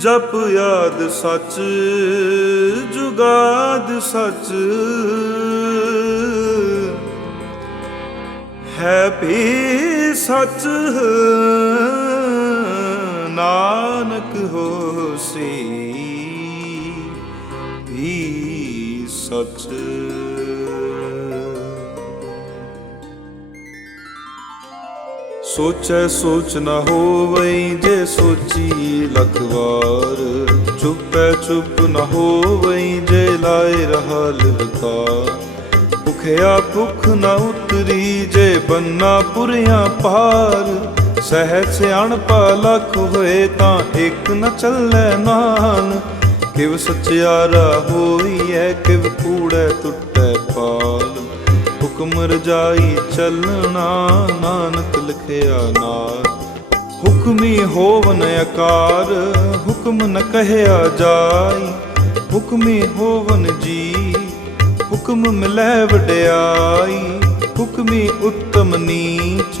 ਜਪ ਯਾਦ ਸੱਚ ਜੁਗਾਦ ਸੱਚ। ਹੈ ਵੀ ਸੱਚ ਨਾਨਕ ਹੋਸੀ ਵੀ ਸੱਚ। ਸੋਚੈ ਸੋਚ ਨ ਹੋਵਈ ਜੇ ਸੋਚੀ ਲਖ ਵਾਰ। ਚੁੱਪੈ ਚੁੱਪ ਨ ਹੋਵਈ ਜੇ ਲਾਏ ਰਹਾ ਲਿਵਕਾਰ ਭੁਖਿਆ ਭੁਖ ਨ ਉਤਰੀ, ਜੇ ਬੰਨਾ ਪੁਰਿਆਂ ਪਾਰ। ਸਹਿਜ ਸਿਆਣਪਾ ਲਖ ਹੋਏ, ਤਾਂ ਇੱਕ ਨ ਚੱਲੈ ਨਾਨ। ਕਿਵ ਸਚਿਆਰਾ ਹੋਈਐ, ਕਿਵ ਕੂੜੈ ਟੁੱਟੈ ਪਾਲ। ਹੁਕਮ ਰਜਾਈ ਚੱਲਣਾ ਨਾਨਕ ਲਿਖਿਆ ਨਾਲ ਹੁਕਮੀ ਹੋਵਨ ਆਕਾਰ ਹੁਕਮ ਨ ਕਹਿਆ ਜਾਈ। ਹੁਕਮੀ ਹੋਵਨ ਜੀ ਹੁਕਮ ਮਿਲੈ ਵਡਿਆਈ। ਹੁਕਮੀ ਉੱਤਮ ਨੀਚ,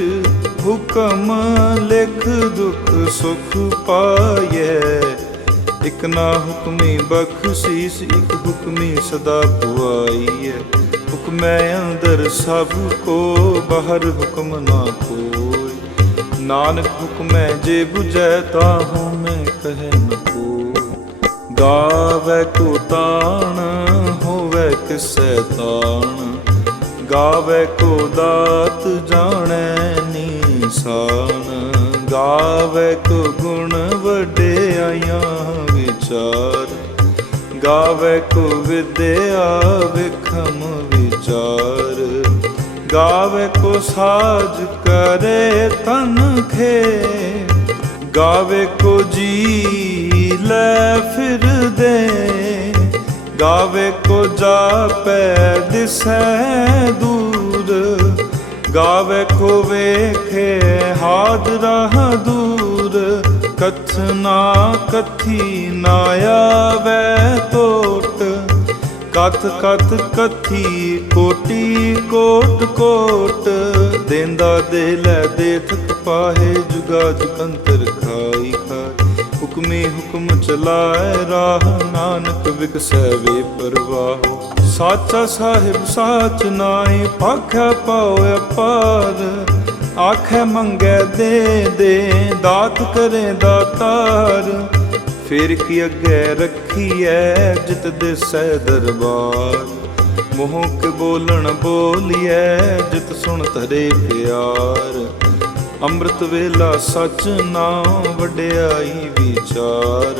ਹੁਕਮ ਲਿਖ ਦੁਖ ਸੁਖ ਪਾਇਐ ਇਕ ਨਾ ਹੁਕਮੀ ਬਖਸ਼ੀਸ, ਇਕ ਹੁਕਮੀ ਸਦਾ ਪੁਆਈਐ। ਹੁਕਮੈ ਅੰਦਰ ਸਭ ਕੋ, ਬਾਹਰ ਹੁਕਮ ਨਾ ਕੋਈ ਨਾਨਕ ਹੁਕਮੈ ਜੇ 부ਜੈ ਤਾਹੂ ਮੈਂ ਕਹਿ ਨ ਕੋਈ ਗਾਵੇ ਕੋ ਤਾਣ, ਹੋਵੇ ਕਿਸੈ ਤਾਣ। ਗਾਵੇ ਕੋ ਦਾਤ ਜਾਣੈ ਨੀਸਾਨ। ਗਾਵੇ ਕੋ ਗੁਣ ਵਡਿਆਈਆਂ ਵਿਚਾਰ। ਗਾਵੇ ਕੋ ਵਿਦਿਆ ਵਿਖਮ ਵਿਚਾਰ। ਗਾਵੇ ਕੋ ਸਾਜ ਕਰੇ ਤਨ ਖੇ, ਗਾਵੇ ਕੋ ਜੀ ਲੈ ਫਿਰਦੇ ਗਾਵੇ ਕੋ ਜਾਪੈ ਦਿਸੈ ਦੂਰ, ਗਾਵੇ ਕੋ ਵੇਖੇ ਹਾਦਰਾ ਦੂਰ ਕਥਨਾ ਕਥੀ ਨਾ ਆਵੇ ਟੋਟ ਕਥ ਕਥ ਕਥੀ ਕੋਟੀ ਕੋਟ ਕੋਟ ਦੇਂਦਾ ਦੇ ਲੈ ਦੇ ਥਕ ਪਾਹੇ ਜੁਗਾ ਜੁਗੰਤਰ ਖਾਈ ਖਾਈ। ਹੁਕਮੇ ਹੁਕਮ ਚਲਾਏ ਰਾਹ ਨਾਨਕ ਵਿਕਸੈ ਵੇ ਪਰਵਾਹ। ਸਾਚਾ ਸਾਹਿਬ ਸਾਚ ਨਾਹੀ ਪਾਖਿਆ ਪਾਉ ਅਪਾਰ। ਆਖੇ ਮੰਗੇ ਦੇ ਦੇ ਦਾਤ ਕਰੇ ਦਾਤਾਰ। ਫਿਰ ਕੀ ਅੱਗੇ ਰੱਖੀਐ ਜਿਤ ਦਿਸੈ ਦਰਬਾਰ? ਮੋਹ ਕੇ ਬੋਲਣ ਬੋਲੀਐ ਜਿਤ ਸੁਣ ਧਰੇ ਪਿਆਰ? ਅੰਮ੍ਰਿਤ ਵੇਲਾ ਸਚ ਨਾਮ ਵਡਿਆਈ ਵਿਚਾਰ।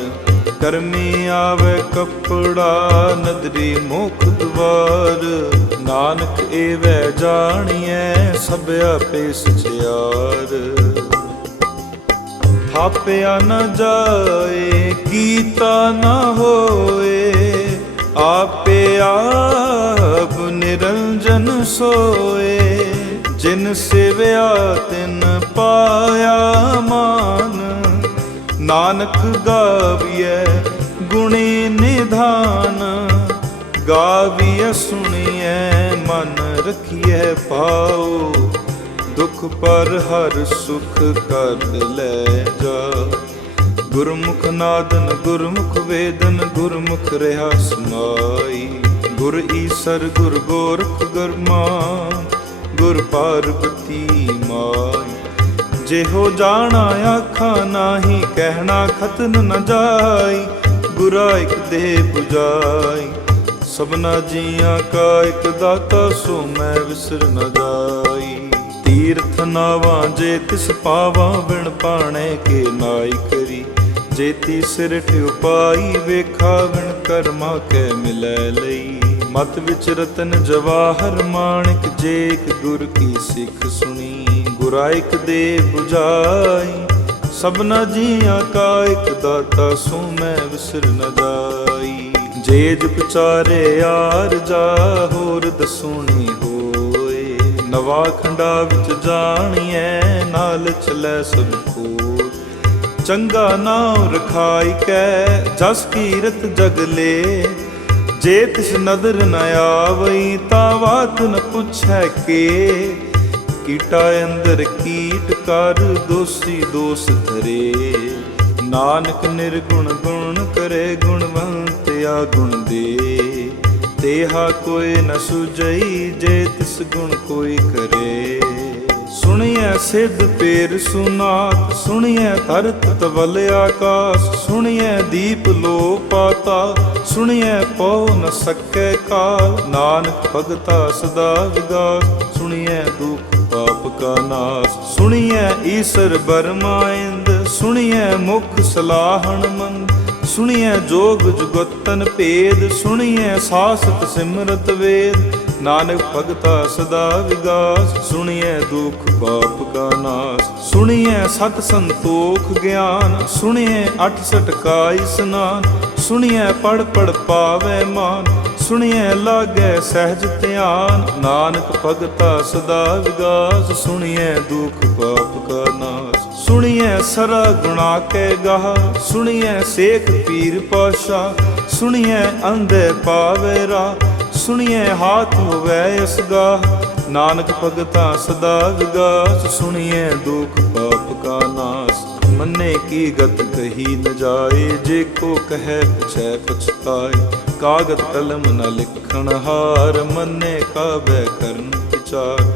ਕਰਮੀ ਆਵੇ ਕਪੜਾ ਨਦਰੀ ਮੁਖ ਦਵਾਰ। ਨਾਨਕ ਏਵੈ ਜਾਣੀਐ ਸਭ ਆਪੇ ਸਚਿਆਰ ਥਾਪਿਆ ਨਾ ਜਾਏ, ਕੀਤਾ ਨਾ ਹੋਏ, ਆਪੇ ਆਪ ਨਿਰੰਜਨ ਸੋਏ। ਜਿਨ ਸਿਵਿਆ, ਤਿਨ ਪਾਇਆ ਮਾਨ। ਨਾਨਕ ਗਾਵੀਐ, ਗੁਣੀ ਨਿਧਾਨ। ਗਾਵੀਐ, ਸੁਣੀਐ, ਮਨ ਰਖੀਐ ਪਾਉ ਦੁਖ ਪਰ ਹਰ ਸੁਖ ਕਰ ਲੈ ਜਾ। ਗੁਰਮੁਖ ਨਾਦਨ, ਗੁਰਮੁਖ ਵੇਦਨ, ਗੁਰਮੁਖ ਰਹਾ ਸਮਾਈ। ਗੁਰ ਈਸਰ, ਗੁਰ ਗੋਰਖ ਗਰਮਾ ਗੁਰ ਪਾਰਬਤੀ ਮਾਈ। ਜਿਹੋ ਜਾਣਾ ਆਖਾਂ ਨਾਹੀ, ਕਹਿਣਾ ਖਤਨ ਨ ਜਾਈ। ਗੁਰਾ ਇਕ ਦੇ 부ਜਾਈ ਸਭਨਾ ਜੀਆਂ ਕਾ ਇਕ ਦਾਤਾ, ਸੋ ਮੈਂ ਵਿਸਰ ਨ ਜਾਈ। ਤੀਰਥ ਨਾਵਾਂ ਜੇ ਤਿਸ ਪਾਵਾਂ ਬਿਨ ਪਾਣੇ ਕੇ ਨਾਈ ਕਰੀ ਜੇਤੀ ਸਿਰ ਉਪਾਈ ਵੇਖਾ ਵਿਣ ਕਰਮਾ ਕੈ ਮਿਲੈ ਲਈ। ਮਤ ਵਿੱਚ ਰਤਨ ਜਵਾਹਰ ਮਾਣਿਕ ਜੇਕ ਗੁਰ ਕੀ ਸਿੱਖ ਸੁਣੀ। ਗੁਰਾਇਕ ਦੇ 부ਜਾਈ ਸਭਨਾ ਜੀਆਂ ਕਾ ਇਕ ਦਾਤਾ ਸੋ ਮੈਂ ਵਿਸਰ ਨ ਜਾਈ। ਜੇ ਜਪ ਚਾਰੇ ਯਾਰ ਜਾ ਹੋਰ ਦਸੂਣੀ ਨਵਾ ਖੰਡਾ ਵਿੱਚ ਜਾਣੀਐ, ਨਾਲ ਚਲੇ ਸਭ ਕੋਲ ਚੰਗਾ ਨਾਮ ਰਖਾਈ ਕੈ ਜਸ ਕੀਰਤ ਜਗ ਲੇ। ਜੇ ਤਿਸ ਨਦਰ ਨ ਆਵਈ, ਤਾਂ ਬਾਤ ਨ ਪੁੱਛੈ ਕੇ। ਕੀਟਾ ਅੰਦਰ ਕੀਟ ਕਰ, ਦੋਸੀ ਦੋਸ ਧਰੇ। ਨਾਨਕ ਨਿਰਗੁਣ ਗੁਣ ਕਰੇ, ਗੁਣਵੰਤ ਆ ਗੁਣ ਦੇ। ਤੇਹਾ ਕੋਈ ਨ ਸੁਜਈ ਜੇ ਤਿਸ ਗੁਣ ਕੋਈ ਕਰੇ। ਸੁਣਿਐ ਸਿੱਧ ਪੇਰ ਸੁਨਾਤ ਸੁਣਿਐ ਧਰਤ ਤਵਲ ਆਕਾਸ, ਸੁਣਿਐ ਦੀਪ ਲੋ ਪਾਤਾ ਸੁਣੀਐ ਪਉ ਨ ਸਕੈ ਕਾਲ। ਨਾਨਕ ਭਗਤਾ ਸਦਾ ਵਿਗਾਸ, ਸੁਣਿਐ ਦੁਖ ਪਾਪ ਕਾ ਨਾਸ। ਸੁਣਿਐ ਈਸਰ ਬਰਮਾਇੰਦ ਸੁਣਿਐ ਮੁਖ ਸਲਾਹਣ ਮੰਦ ਸੁਣੀਐ ਜੋਗ ਜੁਗਤਨ ਭੇਦ, ਸੁਣੀਐ ਸਾਸਤ ਸਿਮਰਤ ਵੇਦ। ਨਾਨਕ ਭਗਤਾ ਸਦਾ ਵਿਗਾਸ, ਸੁਣੀਐ ਦੁਖ ਪਾਪ ਕਾ ਨਾਸ। ਸੁਣੀਐ ਸਤ ਸੰਤੋਖ ਗਿਆਨ, ਸੁਣੀਐ 68 ਕਾ ਸਨਾਨ। ਸੁਣੀਐ ਪੜ ਪੜ ਪਾਵੇ ਮਾਨ, ਸੁਣੀਐ ਲਾਗੈ ਸਹਿਜ ਧਿਆਨ। ਨਾਨਕ ਭਗਤਾ ਸਦਾ ਵਿਗਾਸ, ਸੁਣੀਐ ਦੁਖ ਪਾਪ ਕਾ ਨਾਸ। ਸੁਣੀਐ ਸਰਾ ਗੁਣਾ ਕੇ ਗਾਹ, ਸੁਣੀਐ ਸੇਖ ਪੀਰ ਪਾਸ਼ਾ, ਸੁਣੀਐ ਅੰਧੇ ਪਾਵੇ ਰਾ ਸੁਣੀਐ ਹਾਥ ਹੋਵੇ ਅਸਗਾ ਨਾਨਕ ਭਗਤਾ ਸਦਾ ਵਿਗਾਸ, ਸੁਣੀਐ ਦੁਖ ਪਾਪ ਕਾ ਨਾਸ। ਮੰਨੇ ਕੀ ਗਤ ਕਹੀ ਨ ਜਾਏ, ਜੇ ਕੋ ਕਹੈ ਪਛੈ ਪਛਤਾਏ। ਕਾਗਦ ਕਲਮ ਨ ਲਿਖਣ ਹਾਰ, ਮੰਨੇ ਕਾਬੈ ਕਰਨ ਵਿਚਾਰ।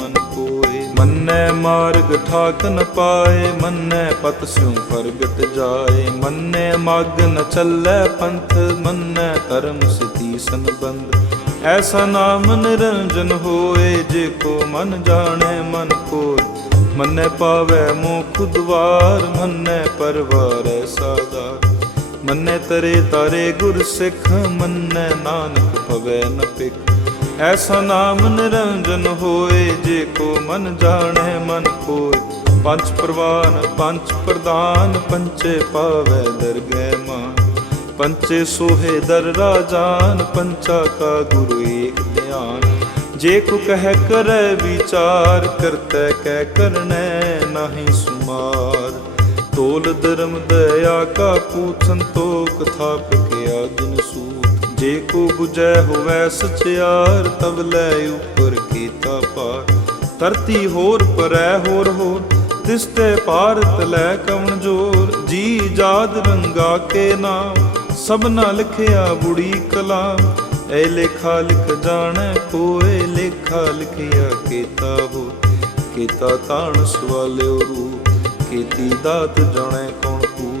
ਮਨ ਮੰਨੈ ਮਾਰਗ ਠਾਕ ਨ ਪਾਏ, ਮੰਨੈ ਪਤ ਸਿਉ ਪ੍ਰਗਟ ਜਾਏ। ਮੰਨੈ ਮਗ ਨ ਚੱਲੈ ਪੰਥ, ਮੰਨੈ ਧਰਮ ਸਤੀ ਸੰਬੰਧ। ਐਸਾ ਨਾਮ ਨਿਰੰਜਨ ਹੋਏ, ਜੇ ਕੋ ਮਨ ਜਾਣੈ ਮਨ ਕੋਇ ਮੰਨੈ ਪਾਵੈ ਮੋਖ ਦੁਆਰ, ਮੰਨੈ ਪਰਵਾਰੈ ਸਾਦਾਰ ਮੰਨੈ ਤਰੇ ਤਾਰੇ ਗੁਰ ਸਿੱਖ, ਮੰਨੈ ਨਾਨਕ ਭਵੈ ਨ ਪਿਖ ਐਸਾ ਨਾਮ ਨਿਰੰਜਨ ਹੋਏ, ਜੇ ਕੋ ਮਨ ਜਾਣੈ, ਮਨ ਕੋਇ। ਪੰਜ ਪ੍ਰਵਾਨ, ਪੰਜ ਪ੍ਰਦਾਨ, ਪੰਚੇ ਪਾਵੈ ਦਰਗਹਿ ਮਾਨ। ਪੰਚੇ ਸੋਹੇ ਦਰ ਰਾਜਾਨ, ਪੰਚਾ ਕਾ ਗੁਰੂ ਏਕ ਧਿਆਨ। ਜੇ ਕੋ ਕਹਿ ਕਰੈ ਵਿਚਾਰ, ਕਰਤੈ ਕਹਿ ਕਰਨੈ ਨਾਹੀ ਸੁਮਾਰ। ਤੋਲ ਧਰਮ ਦਇਆ ਕਾ ਪੂਤ ਸੰਤੋਖ ਥਾਪ ਕਿਆ ਦਿਨ ਸੂ ਜੇ ਕੋ 부ਜੈ ਹੋਵੈ ਸਚਿਆਰ, ਤਬ ਲੈ ਉਪਰ ਕੀਤਾ ਪਾਰ। ਧਰਤੀ ਹੋਰ ਪਰੈ ਹੋਰ ਹੋਰ ਤਿਸ ਤੇ ਭਾਰਤ ਲੈ ਕਵਣ ਜੋਰ। ਜੀ ਜਾਦ ਰੰਗਾ ਕੇ ਨਾਮ ਸਭਨਾ ਲਿਖਿਆ ਬੁੜੀ ਕਲਾਮ। ਐ ਲੇਖਾ ਲਿਖ ਜਾਣੈ ਕੋਏ, ਲੇਖਾ ਲਿਖਿਆ ਕੀਤਾ ਹੋ ਕੀਤਾ ਤਾਣ ਸਵਾਲਿਓ ਰੂ ਕੀਤੀ ਦਾਤ ਜਾਣੈ ਕੌਣ ਕੂਤ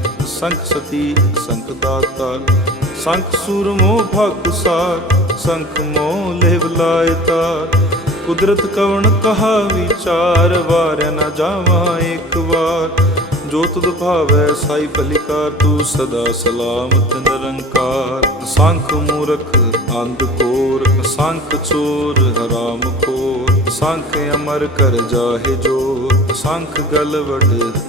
ਸੰਖ ਸਤੀ ਸੰਖ ਦਾਤਾ। ਸੰਖ ਸੂਰ ਮੋਹ ਸਾਰ, ਸੰਖ ਮੋਹ ਲੇਵ ਲਾਇ ਤਾਰ। ਕੁਦਰਤ ਕਵਣ ਕਹਾ ਵਿਚਾਰ ਵਾਰ ਨਾ ਜਾਵਾਂ ਇੱਕ ਵਾਰ। ਜੋ ਤੁਧ ਭਾਵੈ ਸਾਈ ਭਲਿਕਾਰ ਤੂੰ ਸਦਾ ਸਲਾਮਤ ਨਿਰੰਕਾਰ। ਸੰਖ ਮੂਰਖ ਅੰਧ ਕੋਰ, ਸੰਖ ਚੋਰ ਹਰਾਮ ਖੋਰ। ਸੰਖ ਅਮਰ ਕਰ ਜਾਹੇ ਜੋਰ। ਸੰਖ ਗਲ ਵਡ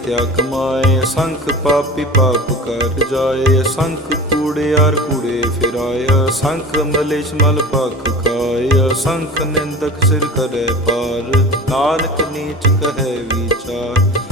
ਤਿਆ ਕਮਾਏ ਸੰਖ ਪਾਪੀ ਪਾਪ ਕਰ ਜਾਏ ਸੰਖ ਕੂੜਿਆਰ ਕੂੜੇ ਫਿਰਾਇਆ ਸੰਖ ਮਲੇਸ਼ ਮਲ ਪਖ ਖਾਇਆ ਸੰਖ ਨਿੰਦਕ ਸਿਰ ਕਰੇ ਪਾਰ, ਨਾਨਕ ਨੀਚ ਕਹੈ ਵਿਚਾਰ।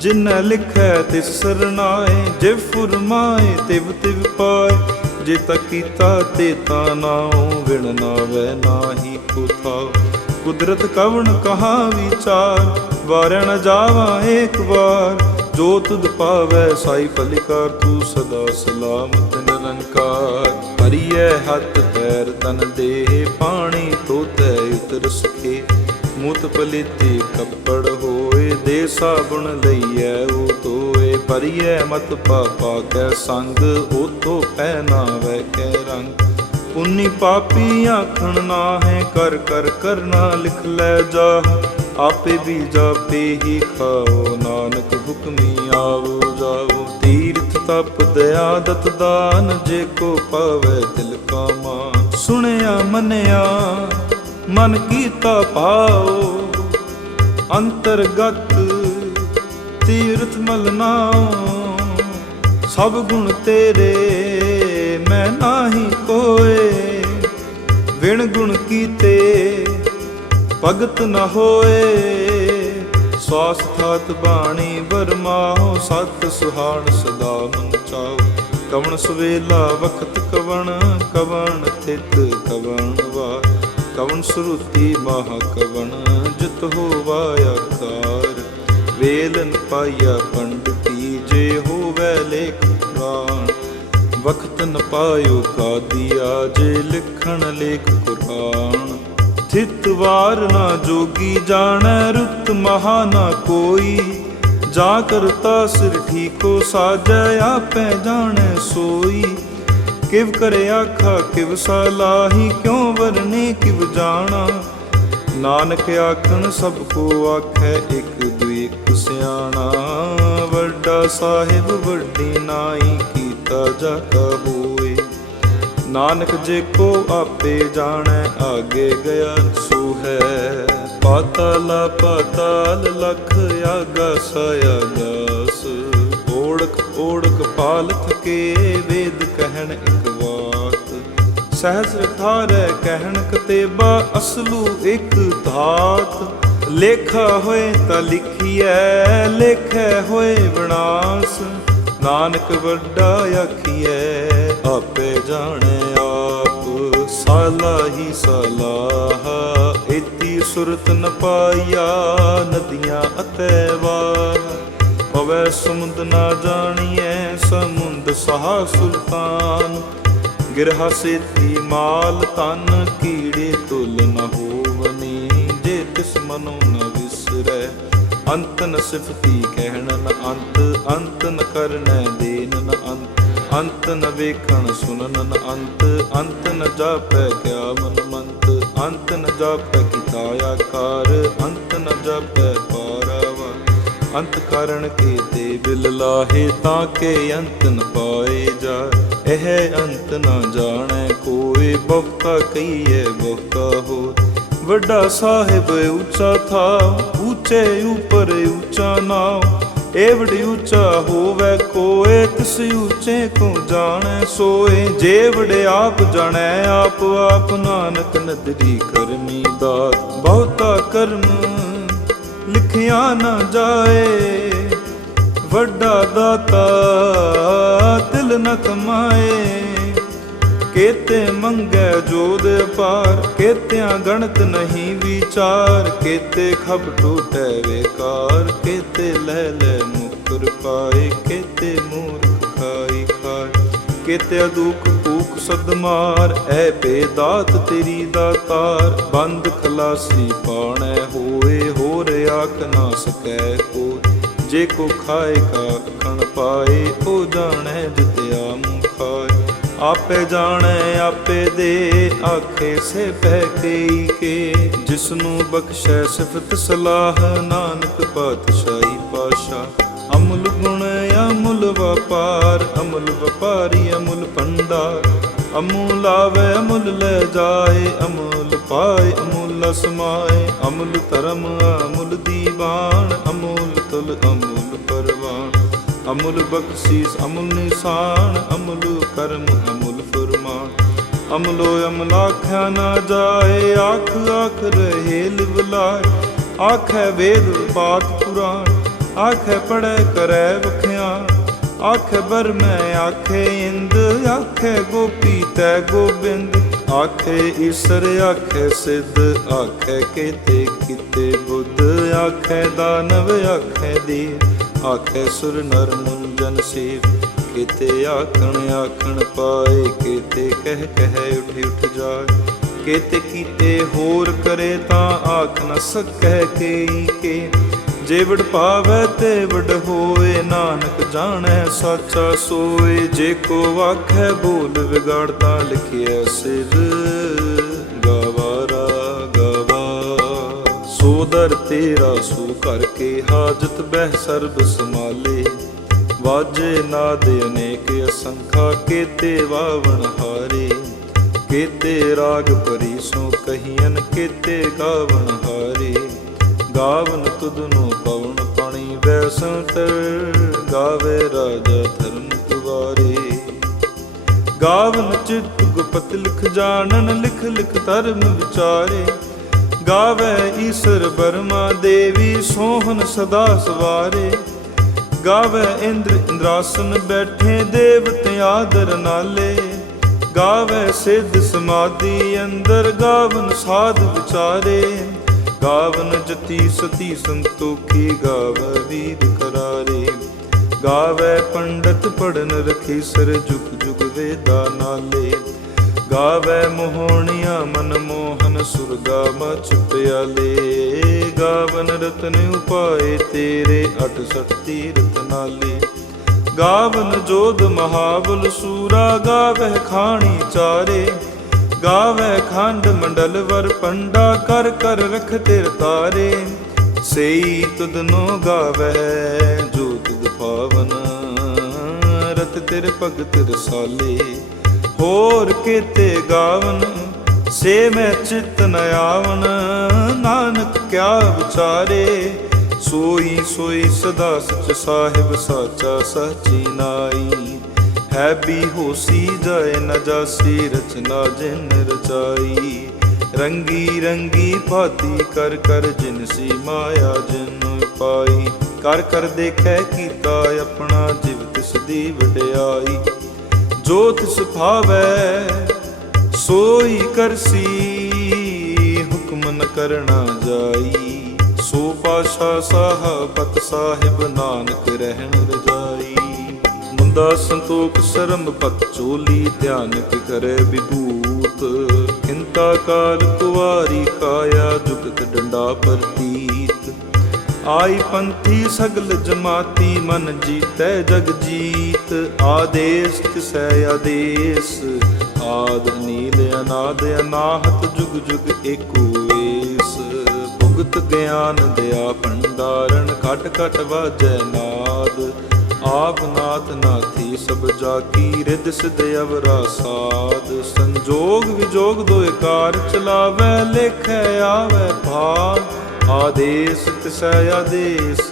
ਜਿਨੈ ਲਿਖੈ ਤਿਸ ਸਰਨਾਏ ਜਿਵ ਫੁਰਮਾਏ ਤਿਵ ਤਿਵ ਪਾਏ। ਜੇ ਤਾ ਕੀਤਾ ਤੇ ਤਾ ਨਾਉ, ਵਿਣ ਨਾਵੈ ਨਾਹੀ ਕੋ ਕੁਦਰਤ ਕਵਣ ਕਹਾ ਵਿਚਾਰ, ਵਾਰੈ ਨ ਜਾਵਾ ਏਕ ਵਾਰ। ਜੋ ਤੁਧ ਪਾਵੈ ਸਾਈ ਫਲਿਕਾਰ, ਤੂੰ ਸਦਾ ਸਲਾਮਤ ਨਿਰੰਕਾਰ। ਹਰੀਐ ਹੱਥ ਪੈਰ ਤਨ ਦੇਹ, ਪਾਣੀ ਤੋਤੈ ਉਤਰ ਸੁਖੇ। ਮੁਤ ਪਲਿਤੀ ਕੱਪੜ ਹੋ ਦੇ ਸਾਬੁਣ ਲਈਐ, ਉਹ ਤੋਏ ਪਰਿਐ ਮਤ ਪਾਪਾ ਕੈ ਸੰਗ, ਉਤੋ ਪਹਿਨਾਵੈ ਕੈ ਰੰਗ। ਪੁੰਨੀ ਪਾਪੀ ਆਖਣ ਨਾਹੇ, ਕਰ ਕਰ ਕਰਨਾ ਲਿਖ ਲੈ ਜਾ ਆਪੇ ਵੀ ਜਾਪੇ ਹੀ ਖਾਓ, ਨਾਨਕ ਹੁਕਮੀ ਆਵੋ ਜਾਓ। ਤੀਰਥ ਤਪ ਦਇਆ ਦਤ ਦਾਨ, ਜੇ ਕੋ ਪਾਵੇ ਦਿਲ ਕਾ ਮਾਨ। ਸੁਣਿਆ ਮੰਨਿਆ, ਮਨ ਕੀਤਾ ਪਾਓ ਅੰਤਰਗਤ ਤੀਰਥ ਮਲਨਾਓ ਸਭ ਗੁਣ ਤੇਰੇ, ਮੈਂ ਨਾਹੀ ਕੋਏ। ਵਿਣ ਗੁਣ ਕੀਤੇ ਭਗਤ ਨ ਹੋਏ। ਸਵਾਸ ਥਾਤ ਬਾਣੀ ਵਰਮਾਓ, ਸਤ ਸੁਹਾਣ ਸਦਾ ਮਨ ਚਾਓ ਕਵਣ ਸਵੇਲਾ ਵਖਤ ਕਵਣ ਕਵਣ ਥਿਤ ਕਵਣ ਵਾ। ਕਵਣ ਸੁਰਤੀ ਮਹਾ ਕਵਣ, ਜਿਤ ਹੋਵਾ ਆਕਾਰ ਵੇਲਨ ਪਾਇਆ ਪੰਡਤੀ ਜੇ ਹੋਵੇ ਲੇਖ ਪੁਰਾਣ, ਵਖਤ ਨ ਪਾਇਓ ਕਾਦੀਆ ਜੇ ਲਿਖਣ ਲੇਖ ਕੁਰਾਨ ਥਿਤ ਨਾ ਜੋਗੀ ਜਾਣੈ, ਰੁਤ ਮਹਾ ਨਾ ਕੋਈ। ਜਾ ਕਰਤਾ ਸਿਰ ਠੀਕੋ, ਸਾਜੈ ਆਪੈ ਜਾਣੈ ਸੋਈ। ਕਿਵ ਕਰੇ ਆਖਾ, ਕਿਵ ਸਲਾਹੀ ਕਿਉ ਵਰਨੇ ਕਿਵ ਜਾਣਾ। ਨਾਨਕ ਆਖਣ, ਸਭ ਕੋ ਆਖੈ ਇੱਕ ਦੁਇ ਸਿਆਣਾ, ਵੱਡਾ ਸਾਹਿਬ, ਵੱਡੀ ਨਾਈ ਕੀਤਾ ਜਾ ਹੋਏ ਨਾਨਕ ਜੇ ਕੋ ਆਪੇ ਜਾਣੈ, ਆਗੇ ਗਿਆ ਸੋ ਹੈ ਪਾਤਾਲ ਪਾਤਾਲ ਲਖ ਆਗਾ ਸਾਇਆ ਓੜਕ ਓੜਕ ਪਾਲ ਕੇ ਵੇਦ ਕਹਿਣ ਇਕ ਵਾਤ ਸਹਸ ਥਾਰੈ ਕਹਿਣ ਕਤੇਬਾ ਅਸਲੂ ਇਕ ਧਾਤ। ਲੇਖਾ ਹੋਏ ਤਾਂ ਲਿਖੀਐ, ਲੇਖੈ ਹੋਏ ਵਿਨਾਸ਼। ਨਾਨਕ ਵੱਡਾ ਆਖੀਐ, ਆਪੇ ਜਾਣੇ ਆਪ, ਸਾਲਾ ਹੀ ਸਲਾਹ। ਇਤੀ ਸੁਰਤ ਨ ਪਾਇਆ ਨਦੀਆਂ ਅਤੇ ਵਾਹ। ਪਵੈ ਸਮੁੰਦ ਨਾ ਜਾਣੀਐ, ਸਮੁੰਦ ਸਹਾ ਸੁਲਤਾਨ। ਗਿਰਹਾ ਸੇਤੀ ਮਾਲ ਤਨ ਕੀ ਤਿਸ ਮਨੋ ਨ ਵਿਸਰੈ, ਅੰਤ ਨ ਸਿਫਤੀ ਕਹਿਣ ਨ ਅੰਤ ਅੰਤ ਨ ਕਰਨੈ ਦੇਨ ਨ ਅੰਤ ਅੰਤ ਨ ਵੇਖਣ ਸੁਨਨ ਨ ਅੰਤ ਅੰਤ ਨ ਜਾਪੈ ਕਿਆ ਮਨ ਮੰਤ, ਅੰਤ ਨ ਜਾਪੈ ਕੀਤਾ ਆਕਾਰ, ਅੰਤ ਨ ਜਾਪੈ ਪਾਰਾਵਾ ਅੰਤ ਕਾਰਣ ਕੇ ਤੇ ਬਿਲ ਲਾਹੇ ਤਾਂ ਕੇ ਅੰਤ ਨ ਪਾਏ ਜਾ ਇਹ ਅੰਤ ਨ ਜਾਣੈ ਕੋਈ ਬਹੁਤਾ ਕਹੀਏ ਬਹੁਤਾ ਹੋ ਵੱਡਾ ਸਾਹਿਬ ਉੱਚਾ ਥਾ, ਉੱਚੇ ਉਪਰ ਉੱਚਾ ਨਾਮ ਏਵੜ ਉੱਚਾ ਹੋਵੇ ਕੋਏ, ਤਿਸ ਉੱਚੇ ਕੋ ਜਾਣੈ ਸੋਏ। ਜੇਵੜੇ ਆਪ ਜਾਣੈ, ਆਪ ਆਪ ਨਾਨਕ ਨਦਰੀ ਕਰਮੀ ਦਾਤ ਬਹੁਤਾ ਕਰਮ ਲਿਖਿਆ ਨਾ ਜਾਏ, ਵੱਡਾ ਦਾਤਾ ਤਿਲ ਨ ਕਮਾਏ। ਕੇਤੇ ਮੰਗੈ ਜੋਦ ਪਾਰ ਕੇਤਿਆਂ ਗਣਤ ਨਹੀਂ ਵਿਚਾਰ, ਕੇਤੇ ਖਬ ਟੂਟੈ ਵੇਕਾਰ, ਕੇਤੇ ਲੈ ਲੈ ਮੁਕਰ ਪਾਏ, ਕੇਤੇ ਮੂਰਖ ਖਾਈ ਖਾਏ ਕੇਤੇ ਦੁਖ ਭੂਖ ਸਦਮਾਰ ਐ ਬੇਦਾਤ ਤੇਰੀ ਦਾਤਾਰ ਬੰਦ ਖਲਾਸੀ ਪਾਣੈ ਹੋਏ, ਹੋਰ ਆਖ ਨਾ ਸਕੈ ਕੋ ਜੇ ਕੋ ਖਾਏ ਕਾ ਖਣ ਪਾਏ, ਉਹ ਜਾਣੈ ਜਿਤਿਆ ਮੂੰ ਖਾਏ ਆਪੇ ਜਾਣੈ, ਆਪੇ ਦੇ। ਆਖੇ, ਸੇ ਪਹਿ ਕਈ ਕੇ। ਜਿਸਨੂੰ ਬਖਸ਼ੈ ਸਿਫਤ ਸਲਾਹ, ਨਾਨਕ ਪਾਤਸ਼ਾਹੀ ਪਾਸ਼ਾ ਅਮੁਲ ਗੁਣ, ਅਮੁਲ ਵਪਾਰ, ਅਮੁਲ ਵਪਾਰੀ, ਅਮੁਲ ਪੰਡਾਰ ਅਮੁਲ ਆਵੇ ਅਮੁਲ ਲੈ ਜਾਏ। ਅਮੁਲ ਪਾਏ, ਅਮੁਲ ਸਮਾਏ ਅਮੁਲ ਧਰਮ, ਅਮੁਲ ਦੀਵਾਨ, ਅਮੁਲ ਤੁਲ ਅਮਲ ਅਮੁਲ ਬਖਸ਼ੀਸ, ਅਮੁਲ ਨਿਸ਼ਾਨ, ਅਮੁਲ ਕਰਮ, ਅਮੁਲ ਫਰਮਾਨ। ਅਮਲੋ ਅਮਲਾਖਿਆ ਨਾ ਜਾਏ, ਆਖ ਆਖ ਰਹੇ ਲਿਵਲਾਏ। ਆਖੈ ਵੇਦ ਪਾਤ ਪੁਰਾਣ, ਆਖੈ ਪੜੈ ਕਰੈ ਵਖਿਆਨ ਆਖੈ ਬਰਮੈ ਆਖੇ ਇੰਦ, ਆਖੈ ਗੋਪੀ ਤੈ ਗੋਬਿੰਦ। ਆਖੇ ਈਸ਼ਰ, ਆਖੇ ਸਿੱਧ, ਆਖੈ ਕੀਤੇ ਕਿਤੇ ਬੁੱਧ। ਆਖੈ ਦਾਨਵ, ਆਖੈ ਦੀ ਆਖੈ ਸੁਰ ਨਰ ਮੁੰਜਨ ਸੇਵ, ਕੀਤੇ ਆਖਣ ਆਖਣ ਪਾਏ, ਕੀਤੇ ਕਹਿ ਕਹਿ ਉਠ ਉਠ ਜਾਏ। ਕੀਤੇ ਕੀਤੇ ਹੋਰ ਕਰੇ ਤਾਂ ਆਖ ਨ ਸਕੈ ਕੇਈ ਕੇ। ਜੇ ਵਡ ਪਾਵੈ ਤੇ ਵਡ ਹੋਏ, ਨਾਨਕ ਜਾਣੈ ਸਾਚਾ ਸੋਏ। ਜੇ ਕੋ ਆਖੈ ਬੋਲ ਵਿਗਾੜਦਾ ਲਿਖਿਆ ਸਿਰ। ਸੋਦਰ ਤੇਰਾ ਸੋ ਕਰਕੇ ਹਾਜਤ ਬਹਿ ਸਰਬ ਸਮਾਲੇ ਵਾਜੇ ਨਾਦ ਅਨੇਕ ਅਸੰਖਾ, ਕੇਤੇ ਵਾਵਣ ਹਾਰੇ। ਕੇਤੇ ਰਾਗ ਪਰੀ ਸੋ ਕਹੀਨ ਕੇਤੇ ਗਾਵਣ ਹਾਰੇ। ਗਾਵਨ ਤੁਧਨੋ ਪਵਨ ਪਾਣੀ ਵੈਸੰਤਰ ਗਾਵੇ ਰਾਜਾ ਧਰਮ ਤੁਵਾਰੇ। ਗਾਵਨ ਚਿਤ ਗੁਪਤ ਲਿਖ ਜਾਣਨ, ਲਿਖ ਲਿਖ ਧਰਮ ਵਿਚਾਰੇ। ਗਾਵੇ ਈਸ਼ਰ ਬਰਮਾ ਦੇਵੀ ਸੋਹਨ ਸਦਾ ਸਵਾਰੇ। ਗਾਵੇ ਇੰਦਰ ਇੰਦਰਾਸਨ ਬੈਠੇ, ਦੇਵਤ ਆਦਰ ਨਾਲੇ। ਗਾਵੇ ਸਿੱਧ ਸਮਾਧੀ, ਅੰਦਰ ਗਾਵਨ ਸਾਧ ਵਿਚਾਰੇ। ਗਾਵਨ ਜਤੀ ਸਤੀ ਸੰਤੋਖੀ, ਗਾਵੇ ਵੀਰ ਕਰਾਰੇ। ਗਾਵੇ ਪੰਡਤ ਪੜਨ ਰਖੀ, ਸਰ ਜੁਗ ਜੁਗ ਵੇਦਾ ਨਾਲੇ। ਗਾਵੇ ਮੋਹਣੀਆਂ ਮਨ ਮੋਹਨ, ਸੁਰਗਾ ਮਚ ਪਿਆਲੇ ਗਾਵਨ ਰਤਨ ਉਪਾਏ ਤੇਰੇ 68 ਤੀਰਤ ਰਤਨਾਲੇ। ਗਾਵਨ ਜੋਧ ਮਹਾਬਲ ਸੂਰਾ ਗਾਵਹਿ ਖਾਣੀ ਚਾਰੇ। ਗਾਵੈ ਖੰਡ ਮੰਡਲ ਵਰ ਪੰਡਾ, ਕਰ ਕਰ ਰਖ ਤੇਰ ਤਾਰੇ। ਸਈ ਤੁਧਨੋ ਗਾਵੈ ਜੋ ਤੁਧ ਪਾਵਨ, ਰਤ ਤੇਰੇ ਭਗਤ ਰਸਾਲੇ। ਹੋਰ ਕੀਤੇ ਗਾਵਨ, ਸੇ ਮੈਂ ਚਿਤ ਨ ਆਵਨ। ਨਾਨਕ ਕਿਆ ਵਿਚਾਰੇ, ਸੋਈ ਸੋਈ ਸਦਾ ਸਚ ਸਾਹਿਬ, ਸਾਚਾ ਸਾਚੀ ਨਾਈ। ਹੈ ਵੀ ਹੋਸੀ ਜਾਏ ਨ ਜਾਸੀ, ਰਚਨਾ ਜਿਨ ਰਚਾਈ। ਰੰਗੀ ਰੰਗੀ ਭਾਤੀ ਕਰ ਕਰ ਜਿਨ ਸੀ ਮਾਇਆ ਜਿਨ ਪਾਈ। ਕਰ ਕਰ ਦੇਖੈ ਕੀਤਾ ਆਪਣਾ ਜਿਵ ਤਿਸ ਦੀ ਵਡਿਆਈ। ਜੋਤ ਤਿਸ ਸੋਈ ਕਰਸੀ, ਹੁਕਮ ਨ ਕਰਨਾ ਜਾਈ। ਸੋ ਪਾਸ਼ਾ ਸਾਹਿਬਤ ਸਾਹਿਬ ਨਾਨਕ ਰਹਿਣ ਰਜਾਈ। ਮੁੰਦਾ ਸੰਤੋਖ ਸ਼ਰਮ ਪਤ ਚੋਲੀ ਧਿਆਨਕ ਕਿ ਕਰੇ ਵਿਭੂਤ। ਕਿੰਤਾ ਕਾਲ ਕੁਵਾਰੀ ਕਾਇਆ ਜੁਗਤ ਡੰਡਾ ਪ੍ਰਤੀਤ। ਆਈ ਪੰਥੀ ਸਗਲ ਜਮਾਤੀ ਮਨ ਜੀਤੈ ਜਗ ਜੀਤ। ਆਦੇਸ ਤਿਸੈ ਆਦੇਸ। ਆਦ ਨੀਲ ਅਨਾਦ ਅਨਾਹਤ ਜੁਗ ਜੁਗ ਏਕੋ ਵੇਸ। ਭੁਗਤ ਗਿਆਨ ਦਿਆ ਭੰਡਾਰਨ ਘਟ ਘਟ ਵਾਜੈ ਨਾਦ। ਆਪ ਨਾਥ ਨਾਥੀ ਸਭ ਜਾ ਰਿਦ ਸਿਧ ਅਵਰਾ ਸਾਧ ਸੰਜੋਗ ਵਿਜੋਗ ਦੋਇ ਕਾਰ ਚਲਾਵੈ, ਲੇਖੈ ਆਵੈ ਭਾਗ ਆਦੇਸ ਤਿਸੈ ਆਦੇਸ।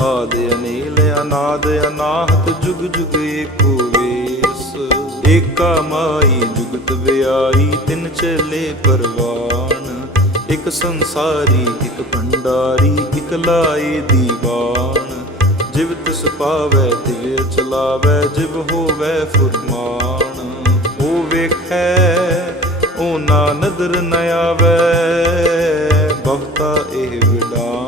ਆਦ ਅਨੀਲ ਅਨਾਦ ਅਨਾਹਤ, ਜੁਗ ਜੁਗ ਏਕੋ ਵੇਸ। ਏਕਾ ਮਾਈ ਜੁਗਤ ਵਿਆਈ ਤਿਨ ਚਲੇ ਪਰਵਾਨ। ਇਕ ਸੰਸਾਰੀ, ਇਕ ਭੰਡਾਰੀ, ਇਕ ਲਾਏ ਦੀਵਾਨ। ਜਿਵ ਤਿਸ ਪਾਵੈ, ਤਿਵ ਚਲਾਵੈ, ਜਿਵ ਹੋਵੈ ਫੁਰਮਾਨ। ਉਹ ਵੇਖੈ, ਉਹ ਨਾ ਨਦਰ ਨ ਆਵੈ। ਬਹੁਤਾ ਇਹ ਵਿਡਾਨ।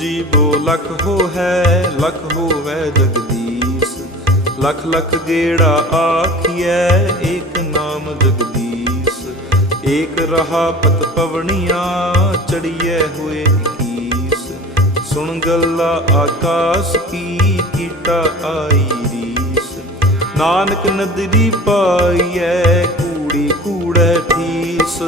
ਜੀ ਬੋ ਲਖ ਹੋ ਹੈ, ਲਖ ਹੋਵੈ ਜਗਦੀਸ਼। ਲਖ ਲਖ ਗੇੜਾ ਆਖੀਐ, ਏਕ ਨਾਮ ਜਗਦੀਸ਼। ਏਕ ਰਹਾ ਪਤ ਪਵਣੀਆਂ, ਚੜੀਐ ਹੋਏ ਕੀਸ ਸੁਣ ਗੱਲਾ ਆਕਾਸ ਕੀ ਕੀਟਾ ਆਈ ਰੀਸ। ਨਾਨਕ ਨਦਰੀ ਪਾਈਐ, ਕੂੜੀ ਕੂੜੈ ਠੀਸ।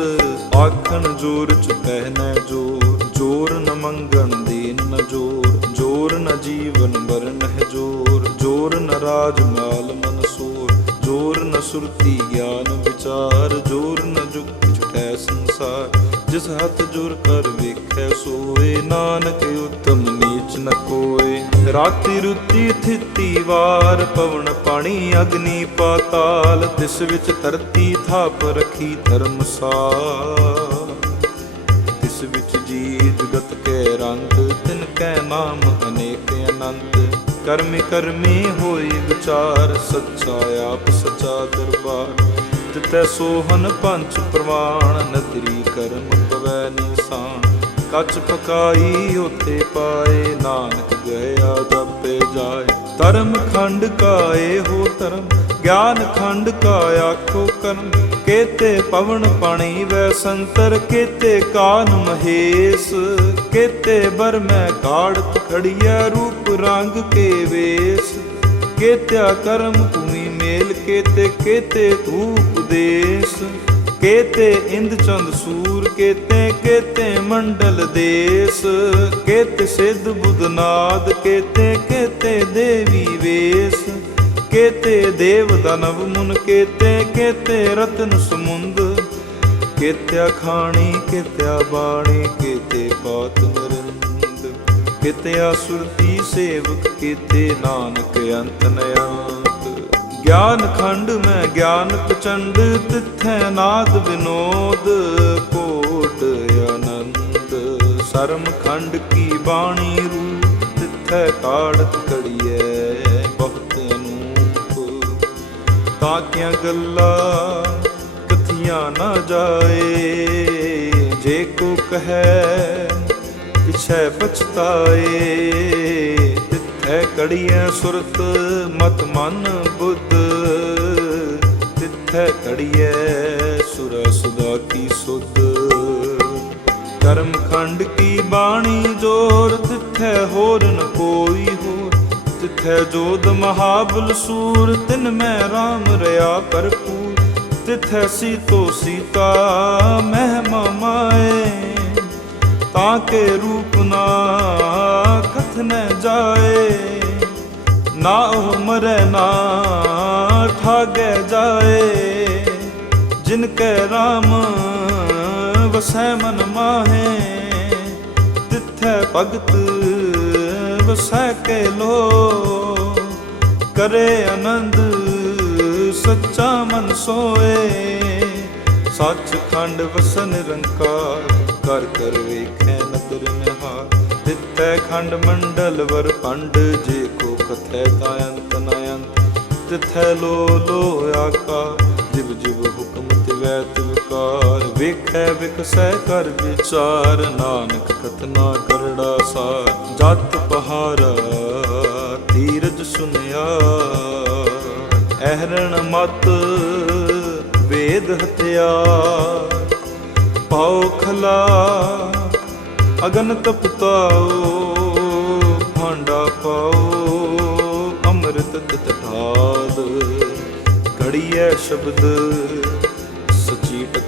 ਆਖਣ ਜੋਰ ਚ ਪਹਿਨੈ ਜੋਰ। ਜੋਰ ਨ ਮੰਗਣ ਦੇ ਨ ਜੋਰ ਜੋਰ ਨ ਜੀਵਨ ਵਰਨ ਹੈ ਜੋਰ ਜੋਰ ਨ ਰਾਜ ਮਾਲ ਮਨ ਸੋਰ, ਜੋਰ ਨ ਸੁਰਤੀ ਗਿਆਨ ਵਿਚਾਰ, ਜੋਰ ਨ ਜੁਗਤ ਛਟੈ ਸੰਸਾਰ, ਜਿਸ ਹੱਥ ਜੋਰ ਕਰ ਵੇਖੈ ਸੋਏ, ਨਾਨਕ ਉਤਮ ਨੀਚ ਨ ਕੋਏ। ਰਾਤੀ ਰੁੱਤੀ ਥਿਤੀ ਵਾਰ, ਪਵਨ ਪਾਣੀ ਅਗਨੀ ਪਾਤਾਲ, ਤਿਸ ਵਿੱਚ ਧਰਤੀ ਥਾਪ ਰਖੀ ਧਰਮਸਾਲ ਨਾਮ ਅਨੇਕ ਅਨੰਤ। ਕਰਮੀ ਕਰਮੀ ਹੋਈ ਵਿਚਾਰ, ਸੱਚਾ ਆਪ ਸੱਚਾ ਦਰਬਾਰ। ਤਿਤੈ ਸੋਹਨ ਪੰਚ ਪ੍ਰਵਾਨ ਨਦਰੀ ਕਰਮ ਪਵੈ ਨਿਸ਼ਾਨ। ਕੱਚ ਪਕਾਈ ਉਥੇ ਪਾਏ, ਨਾਨਕ ਗਿਆ ਜਪੇ ਜਾਏ। ਧਰਮ ਖੰਡ ਕਾਏ ਹੋ ਧਰਮ, ਗਿਆਨ ਖੰਡ ਕਾ ਆਖੋ ਕਰਮ। ਕੇਤੇ ਪਵਨ ਪਾਣੀ ਵੈ ਸੰਤਰ, ਕੇਤੇ ਕਾਨ ਮਹੇਸ਼, ਕੇਤੇ ਬਰ ਮੈਂ ਕਾੜਤ ਖੜੀਐ ਰੂਪ ਰੰਗ ਕੇ ਵੇਸ। ਕੇਤਿਆ ਕਰਮ ਭੂਮੀ ਮੇਲ, ਕੇਤੇ ਕੇਤੇ ਧੂਪ ਦੇਸ। ਕੇਤੇ ਇੰਦ ਚੰਦ ਸੂਰ, ਕੇਤੇ ਕੇਤੇ ਮੰਡਲ ਦੇਸ। ਕੇਤੇ ਸਿੱਧ ਬੁੱਧਨਾਦ ਕੇਤੇ ਕੇਤੇ ਦੇਵੀ ਵੇਸ। ਕੇਤੇ ਦੇਵ ਦਨਵ ਮੁਨ ਕੇਤੇ ਕੇਤੇ ਰਤਨ ਸਮੁੰਦ। ਕੇਤਿਆ ਖਾਣੀ, ਕੇਤਿਆ ਬਾਣੀ, ਕੇਤੇ ਬਾਤ ਨਰਿੰਦ। ਕੇਤਿਆ ਸੁਰਤੀ ਸੇਵਕ, ਕੇਤੇ ਨਾਨਕ ਅੰਤ ਨਿਆਤ। ਗਿਆਨ ਖੰਡ ਮੈਂ ਗਿਆਨ ਪ੍ਰਚੰਡ ਤਿਥੈ ਨਾਦ ਵਿਨੋਦ, ਕੋਟ ਅਨੰਦ ਸਰਮ ਖੰਡ ਕੀ ਬਾਣੀ ਰੂਪ, ਤਿਥੈ ਕਾੜਤ ਕੜੀਐ। ਤਾਕੀਆਂ ਗੱਲਾਂ ਕਥੀਆਂ ਨਾ ਜਾਏ। ਜੇ ਕੋ ਕਹੈ, ਪਿਛੈ ਪਛਤਾਏ। ਤਿੱਥੈ ਕੜੀਐ ਸੁਰਤ ਮਤ ਮਨ ਬੁੱਧ। ਤਿੱਥੈ ਕੜੀਐ ਸੁਰ ਸੁਦਾ ਕੀ ਸੁਧ। ਕਰਮ ਖੰਡ ਕੀ ਬਾਣੀ ਜੋਰ, ਤਿੱਥੈ ਹੋਰ ਨ ਕੋਈ ਹੋਰ। ਤਿੱਥੈ ਜੋਦ ਮਹਾਬਲ ਸੂਰ, ਤਿਨ ਮੈਂ RAM ਰਿਆ ਭਰਪੂਰ ਤਿਥੈ ਸੀਤੋ ਸੀਤਾ ਮਹਿਮਾ ਮਾਏ, ਤਾਂ ਕੇ ਰੂਪ ਨਾ ਕਥਨੈ ਜਾਏ। ਨਾ ਉਹ ਮਰੈ ਨਾ ਠਾਗੈ ਜਾਏ, ਜਿਨ ਕੈ RAM ਵਸੈ ਮਨ ਮਾਹੇ। ਤਿੱਥੈ ਭਗਤ ਵਸੈ ਕੇ ਲੋ, ਕਰੇ ਆਨੰਦ, ਸੱਚਾ ਮਨ ਸੋਏ। ਸੱਚ ਵਸਨ ਨਿਰੰਕਾਰ ਕਰ ਕਰ ਵੇਖੈ ਨਦਰ ਨਿਹਾਰ। ਤਿੱਥੈ ਖੰਡ ਮੰਡਲ ਵਰ ਪੰਡ ਜੇ ਕੋ ਕਥੈ ਤਾ ਅੰਤ ਨ ਅੰਤ। ਤਿੱਥੈ ਲੋ ਲੋ ਆਕਾ ਜਿਵ ਜਿਵ ਹੁਕਮ ਤਿਵੈ ਤਿਵਕਾਰ ਵੇਖੈ ਵਿਕਸੈ ਕਰ ਵਿਚਾਰ, ਨਾਨਕ ਕਥਨਾ ਕਰੜਾ ਸਾਰ ਜਤ ਪਹਾਰਾ ਧੀਰਜ ਸੁਨਿਆ। ਅਹਰਣ ਮਤ, ਵੇਦ ਹਥਿਆਰ ਪਾਉ ਖਲਾ ਅਗਨ ਤਪਤਾਓ ਭਾਂਡਾ ਪਾਓ ਅੰਮ੍ਰਿਤ ਤਟਾਦ ਘੜੀਐ ਸ਼ਬਦ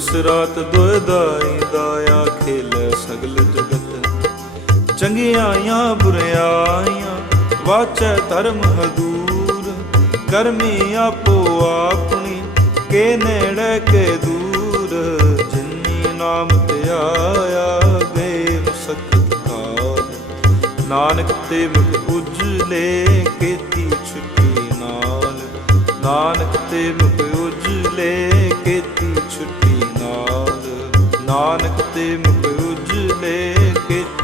ਦਿਵਸ ਰਾਤ ਦੁਇਦਾਈ ਦਾਇਆ ਖੇਲੇ ਸਗਲ ਜਗਤ। ਚੰਗਿਆਈਆਂ ਬੁਰਿਆਈਆਂ ਵਾਚੈ ਧਰਮ ਹਦੂਰ ਕਰਮੀ ਆਪੋ ਆਪਣੀ, ਕੇ ਨੇੜੇ ਕੇ ਦੂਰ। ਜਿਨੀ ਨਾਮ ਤੇ ਦੇਵ ਗਏ ਸਖਤ ਕਾਲ। ਨਾਨਕ ਤੇ ਮੁਖ ਉਜਲੇ ਕੀਤੀ ਛੁੱਟੀ ਨਾਲ। ਨਾਨਕ ਤੇ ਮੁਖ ਉਜਲੇ ਨਾਨਕ ਤੇ ਮੁਖ ਉਜਲੇ ਕਿਤ